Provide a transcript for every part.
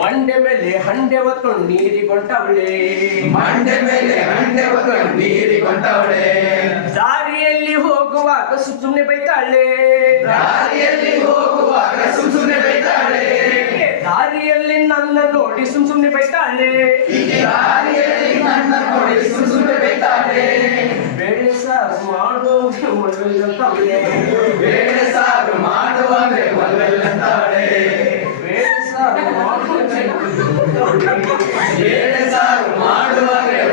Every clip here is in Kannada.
ಮಂಡೆ ಮೇಲೆ ಹಂಡೆ ಹೊತ್ಕೊಂಡು ನೀರಿಗೊಂಡವಳೆ ಮಂಡೆ ಮೇಲೆ ಹಂಡೆ ಹೊತ್ಕೊಂಡು ನೀರಿಗೊಂಡವಳೆ ದಾರಿಯಲ್ಲಿ ಹೋಗುವಾಗ ಸುಮ್ಮನೆ ಬೈತಾಳೆ. ದಾರಿಯಲ್ಲಿ ನನ್ನ ನೋಡಿ ಸುಮ್ ಸುಮ್ನೆ ಬೈತಾಳೆ ಬೇಳೆ ಸಾರು ಮಾಡು ಅಂತಾವಳೆ ಬೇಳೆ ಸಾರು ಮಾಡುವಂದ್ರೆ ಒಲ್ಲೆಲ್ಲಂತಾಳೆ ಬೇಳೆ ಸಾರು ಮಾಡುವ ಬೇಳೆ ಸಾರು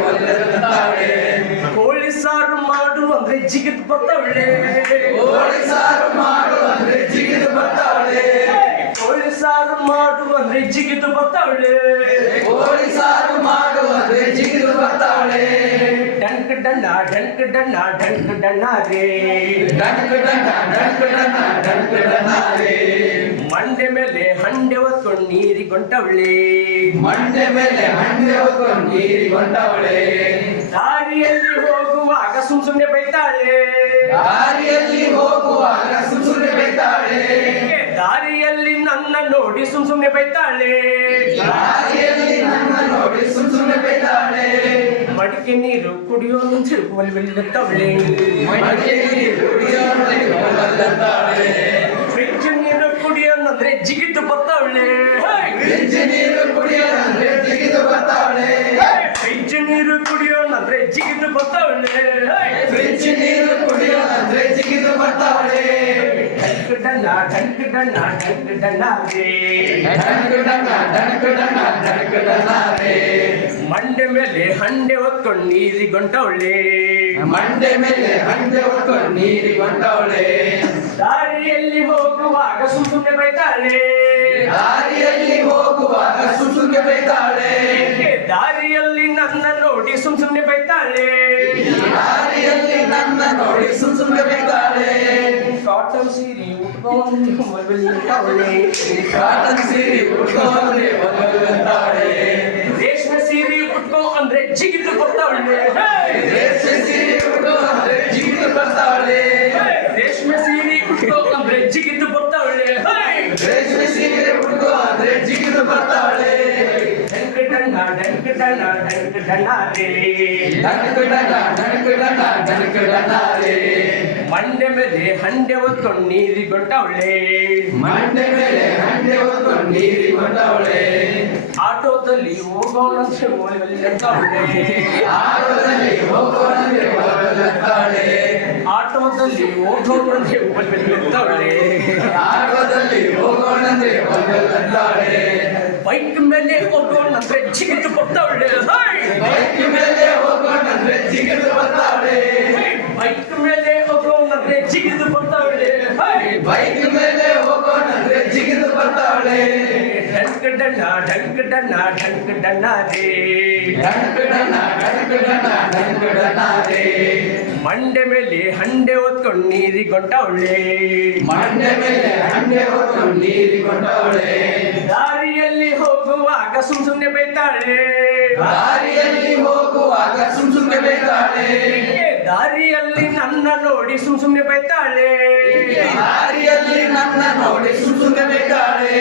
ಒಲ್ಲೆಲ್ಲಂತಾಳೆ ಕೋಳಿ ಸಾರು ಮಾಡು ಅಂದ್ರೆ ಜಿಗಿದ್ ಬರ್ತಾವಳೆ ಕೋಳಿ ಸಾರು ಮಾಡುವಂದ್ರೆ ಜಿಗಿದು ಬರ್ತಾವಳೆ ಸಾರು ಮಾಡು ಅಂದ್ರೆ ಜಿಗಿದು ಬರ್ತಾವಳೆ ಕೋಳಿ ಸಾರು ಮಾಡುವಂದ್ರೆ ಜಿಗಿದು ಬರ್ತಾವಳೆ ಡಂಕ್ ಡಣ್ಣ ಡಂಕ್ ಡಣ್ಣ ಡಂಕ್ ಡಣ್ಣ ರೇ ಡಂಕ ಡಂಕ ಡಣ್ಣ ಡಂಕ ಡಂಕ ಡನಾರೆ ಮಂಡೆ ಮೇಲೆ ಹಂಡೆ ಹೊತ್ಕೊಂಡು ನೀರಿಗೊಂಡವಳೆ ಮಂಡೆ ಮೇಲೆ ಹಂಡೆ ಹೊತ್ಕೊಂಡು ನೀರಿಗೊಂಡವಳೆ ದಾರಿಯಲ್ಲಿ ಹೋಗುವಾಗ ಸುಮ್ ಸುಮ್ನೆ ಬೈತಾಳೆ. ದಾರಿಯಲ್ಲಿ ಹೋಗುವಾಗ ಸುಮ್ ಸುಮ್ನೆ ಬೈತಾಳೆ. ನನ್ನ ನೋಡಿ ಸುಮ್ ಸುಮ್ನೆ ಬೈತಾಳೆ ದಾರಿಯಲ್ಲಿ ನನ್ನ ನೋಡಿ ಸುಮ್ ಸುಮ್ನೆ ಬೈತಾಳೆ ಮಡಿಕೆ ನೀರು ಕುಡಿಯೋ ಒಲ್ವೆಲ್ಲತ್ತವಳೆ ಮಡಿಕೆ ನೀರು ಕುಡಿಯೋಳೆ ಒಲ್ಲಂತಾಳೆ ಫ್ರಿಜ್ ನೀರು ಕುಡಿಯೋನಂದ್ರೆ ಜಿಗಿದು ಬರ್ತಾವಳೆ ಫ್ರಿಡ್ಜ್ ನೀರು ಕುಡಿಯೋದಂದ್ರೆ ಜಿಗಿದು ಬರ್ತಾವಳೆ ಫ್ರಿಜ್ ನೀರು ಕುಡಿಯೋನಂದ್ರೆ ಜಿಗಿದು ಬರ್ತಾವಳೆ ನೀರು ಡಣ್ಣ ಡಣ್ಣ ಡಣ್ಣ ಮಂಡೆ ಮೇಲೆ ಹಂಡೆ ಹೊತ್ಕೊಂಡು ನೀರಿಗೊಂಡವಳೆ ಮಂಡೆ ಮೇಲೆ ಹಂಡೆ ಹೊತ್ಕೊಂಡು ನೀರಿಗೊಂಡವಳೆ ದಾರಿಯಲ್ಲಿ ಹೋಗುವಾಗ ಸುಮ್ ಸುಮ್ನೆ ಬೈತಾಳೆ. ದಾರಿಯಲ್ಲಿ ಹೋಗುವಾಗ ಸುಮ್ ಸುಮ್ನೆ ಬೈತಾಳೆ ದಾರಿಯಲ್ಲಿ ನನ್ನ ನೋಡಿ ಸುಮ್ ಸುಮ್ನೆ ಬೈತಾಳೆ? ದಾರಿಯಲ್ಲಿ ನನ್ನ ನೋಡಿ ಸುಮ್ ಸುಮ್ನೆ ಬೈತಾಳೆ. ಕಾಟನ್ ಸೀರೆ ರೇಷ್ಮೆ ಸೀರೆ ಉಟ್ಕೋ ಅಂದ್ರೆ ಜಿಗಿದು ಬರ್ತಾವಳೆ ರೇಷ್ಮೆ ಸೀರೆ ಉಟ್ಕೊಂಡ್ರೆ ಜಿಗಿದು ಬರ್ತಾವಳೆ ರೇಷ್ಮೆ ಸೀರೆ ಉಟ್ಕೋ ಅಂದ್ರೆ ಜಿಗಿದು ಬರ್ತಾವಳೆ ರೇಷ್ಮೆ ಸೀರೆ ಉಟ್ಕೊಂಡ್ರೆ ಜಿಗಿದು ಬರ್ತಾವಳೆ ಡಂಕ ಡಣ್ಣ ಡಂಕ ಡಣ್ಣ ಡಂಕ ಡಣ್ಣ ರೇ ಡಂಕ ಡಂಕ ಡಂಕ ಡಂಕ ಮಂಡೆ ಮೇಲೆ ಹಂಡೆ ಒತ್ತೊಂಡು ನೀರಿ ಕೊಟ್ಟವಳೆ ಮಂಡೆ ಮೇಲೆ ಹಂಡೆ ಹೊತ್ಕೊಂಡು ನೀರಿಗೊಂಡವಳೆ ಆಟೋದಲ್ಲಿ ಹೋಗೋಣಂತೆ ಒಲ್ವೆಲ್ಲಂತಾವಳೆ ಆಟೋದಲ್ಲಿ ಹೋಗೋಣಂದ್ರೆ ಒಲ್ಲಂತಾಳೆ ಆಟೋದಲ್ಲಿ ಹೋಗೋಣಂತೆ ಆಟೋದಲ್ಲಿ ಬೈಕ್ ಮೇಲೆ ಹೋಗೋಣಂದ್ರೆ ಜಿಗಿದು ಬರ್ತಾವಳೆ ಡಣ್ಣ ಡಂಕ್ ಡಣ್ಣ ಡಂಕ್ ಡಣ್ಣ ರೇ ಡಂಕ ಡನ ಡಣ್ಣ ಡನ ಡಣ್ಣ ರೇ ಮಂಡೆ ಮೇಲೆ ಹಂಡೆ ಹೊತ್ಕೊಂಡು ನೀರಿಗೊಂಡವಳೆ ಮಂಡೆ ಮೇಲೆ ಹಂಡೆ ಹೊತ್ಕೊಂಡು ನೀರಿಗೊಂಡವಳೆ ದಾರಿಯಲ್ಲಿ ಹೋಗುವಾಗ ಸುಮ್ ಸುಮ್ನೆ ಬೈತಾಳೆ. ದಾರಿಯಲ್ಲಿ ಹೋಗುವಾಗ ಸುಮ್ ಸುಮ್ನೆ ಬೈತಾಳೆ ದಾರಿಯಲ್ಲಿ ನನ್ನ ನೋಡಿ ಸುಮ್ ಸುಮ್ನೆ ಬೈತಾಳೆ ದಾರಿಯಲ್ಲಿ ನನ್ನ ನೋಡಿ ಸುಮ್ ಸುಮ್ನೆ ಬೈತಾಳೆ.